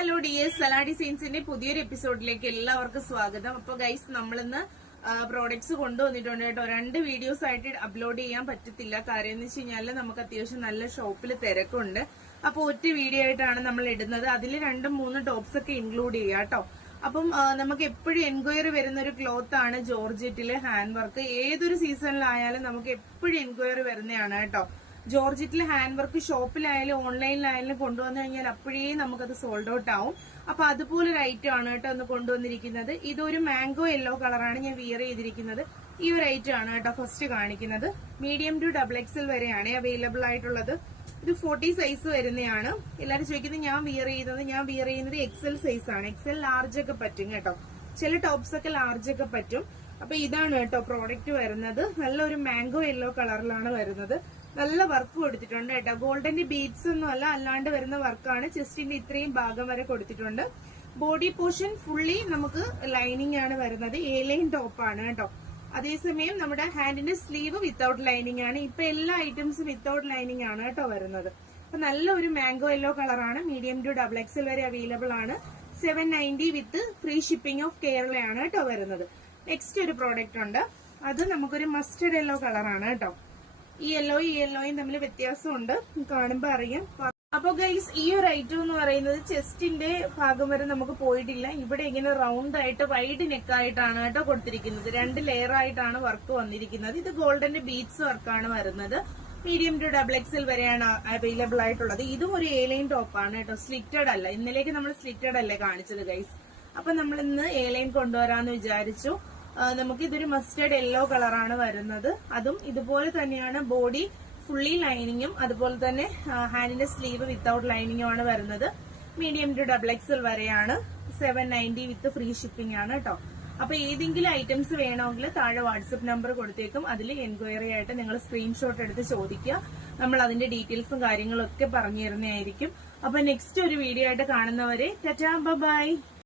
Hello dears, Salah ഡിസൈൻസിന്റെ പുതിയൊരു എപ്പിസോഡിലേക്ക് എല്ലാവർക്കും സ്വാഗതം. അപ്പൊ ഗൈസ്, നമ്മളിന്ന് പ്രോഡക്ട്സ് കൊണ്ടുവന്നിട്ടുണ്ട് കേട്ടോ. 2 വീഡിയോസ് ആയിട്ട് അപ്ലോഡ് ചെയ്യാൻ പറ്റത്തില്ല. കാര്യം എന്ന് വെച്ച് കഴിഞ്ഞാൽ നമുക്ക് അത്യാവശ്യം നല്ല ഷോപ്പിൽ തിരക്കുണ്ട്. അപ്പൊ ഒറ്റ വീഡിയോ ആയിട്ടാണ് നമ്മൾ ഇടുന്നത്. അതിൽ 2-3 ടോപ്സ് ഒക്കെ ഇൻക്ലൂഡ് ചെയ്യാം കേട്ടോ. അപ്പം നമുക്ക് എപ്പോഴും എൻക്വയറി വരുന്ന ഒരു ക്ലോത്ത് ആണ് ജോർജറ്റിലെ ഹാൻഡ് വർക്ക്. ഏതൊരു സീസണിലായാലും നമുക്ക് എപ്പോഴും എൻക്വയറി വരുന്നതാണ് കേട്ടോ. ജോർജറ്റിലെ ഹാൻഡ് വർക്ക് ഷോപ്പിലായാലും ഓൺലൈനിലായാലും കൊണ്ടുവന്നു കഴിഞ്ഞാൽ അപ്പോഴേ നമുക്കത് സോൾഡ് ഔട്ട് ആവും. അപ്പൊ അതുപോലൊരു ഐറ്റം ആണ് കേട്ടോ ഒന്ന് കൊണ്ടുവന്നിരിക്കുന്നത്. ഇതൊരു മാംഗോ യെല്ലോ കളറാണ് ഞാൻ വിയർ ചെയ്തിരിക്കുന്നത്. ഈ ഒരു ഐറ്റം ആണ് കേട്ടോ ഫസ്റ്റ് കാണിക്കുന്നത്. മീഡിയം ടു XXL വരെയാണ് അവൈലബിൾ ആയിട്ടുള്ളത്. ഇത് 40 സൈസ് വരുന്നതാണ്. എല്ലാരും ചോദിക്കുന്നത് ഞാൻ വിയർ ചെയ്യുന്നത് XL സൈസ് ആണ്. XL ലാർജ് ഒക്കെ പറ്റും കേട്ടോ. ചില ടോപ്സ് ഒക്കെ ലാർജ് ഒക്കെ പറ്റും. അപ്പൊ ഇതാണ് കേട്ടോ പ്രോഡക്റ്റ് വരുന്നത്. നല്ലൊരു മാംഗോ യെല്ലോ കളറിലാണ് വരുന്നത്. നല്ല വർക്ക് കൊടുത്തിട്ടുണ്ട് കേട്ടോ. ഗോൾഡന്റെ ബീഡ്സ് ഒന്നും അല്ല, അല്ലാണ്ട് വരുന്ന വർക്കാണ്. ചെസ്റ്റിന്റെ ഇത്രയും ഭാഗം വരെ കൊടുത്തിട്ടുണ്ട്. ബോഡി പോർഷൻ ഫുള്ളി നമുക്ക് ലൈനിങ് ആണ് വരുന്നത്. ലൈൻ ടോപ്പ് ആണ് കേട്ടോ. അതേസമയം നമ്മുടെ ഹാൻഡിന്റെ സ്ലീവ് വിത്തൌട്ട് ലൈനിങ് ആണ്. ഇപ്പൊ എല്ലാ ഐറ്റംസും വിത്തൌട്ട് ലൈനിങ് ആണ് കേട്ടോ വരുന്നത്. അപ്പൊ നല്ലൊരു മാംഗോ യെല്ലോ കളറാണ്. മീഡിയം ടു XXL വരെ അവൈലബിൾ ആണ്. 790 വിത്ത് ഫ്രീ ഷിപ്പിംഗ് ഓഫ് കേരളയാണ് കേട്ടോ വരുന്നത്. നെക്സ്റ്റ് ഒരു പ്രോഡക്റ്റ് ഉണ്ട്. അത് നമുക്കൊരു മസ്റ്റർഡ് യെല്ലോ കളറാണ് കേട്ടോ. ഈ യെല്ലോയും തമ്മിൽ വ്യത്യാസമുണ്ട്, കാണുമ്പോ അറിയാം. അപ്പൊ ഗൈസ്, ഈ ഒരു ഐറ്റം എന്ന് പറയുന്നത് ചെസ്റ്റിന്റെ ഭാഗം വരെ നമുക്ക് പോയിട്ടില്ല. ഇവിടെ ഇങ്ങനെ റൗണ്ട് ആയിട്ട് വൈഡ് നെക്ക് ആയിട്ടാണ് കേട്ടോ കൊടുത്തിരിക്കുന്നത്. 2 ലെയർ ആയിട്ടാണ് വർക്ക് വന്നിരിക്കുന്നത്. ഇത് ഗോൾഡന്റെ ബീഡ്സ് വർക്കാണ് വരുന്നത്. മീഡിയം ടു XXL വരെയാണ് അവൈലബിൾ ആയിട്ടുള്ളത്. ഇതും ഒരു ലൈൻ ടോപ്പാണ് കേട്ടോ. സ്ലിറ്റഡ് അല്ല. ഇന്നലേക്ക് നമ്മൾ സ്ലിറ്റഡ് അല്ലേ കാണിച്ചത് ഗൈസ്. അപ്പൊ നമ്മൾ ഇന്ന് ലൈൻ കൊണ്ടുവരാന്ന് വിചാരിച്ചു. നമുക്ക് ഇതൊരു മസ്റ്റേർഡ് യെല്ലോ കളറാണ് വരുന്നത്. അതും ഇതുപോലെ തന്നെയാണ്. ബോഡി ഫുള്ളി ലൈനിങ്ങും അതുപോലെ തന്നെ ഹാൻഡിന്റെ സ്ലീവ് വിത്തൌട്ട് ലൈനിങ്ങും ആണ് വരുന്നത്. മീഡിയം ടു XXL വരെയാണ്. 790 വിത്ത് ഫ്രീ ഷിപ്പിംഗ് ആണ് കേട്ടോ. അപ്പൊ ഏതെങ്കിലും ഐറ്റംസ് വേണമെങ്കിൽ താഴെ വാട്സപ്പ് നമ്പർ കൊടുത്തേക്കും. അതിൽ എൻക്വയറി ആയിട്ട് നിങ്ങൾ സ്ക്രീൻഷോട്ട് എടുത്ത് ചോദിക്കുക. നമ്മൾ അതിന്റെ ഡീറ്റെയിൽസും കാര്യങ്ങളും ഒക്കെ പറഞ്ഞു തരുന്നതായിരിക്കും. അപ്പൊ നെക്സ്റ്റ് ഒരു വീഡിയോ ആയിട്ട് കാണുന്നവരെ ടാറ്റാ ബൈ.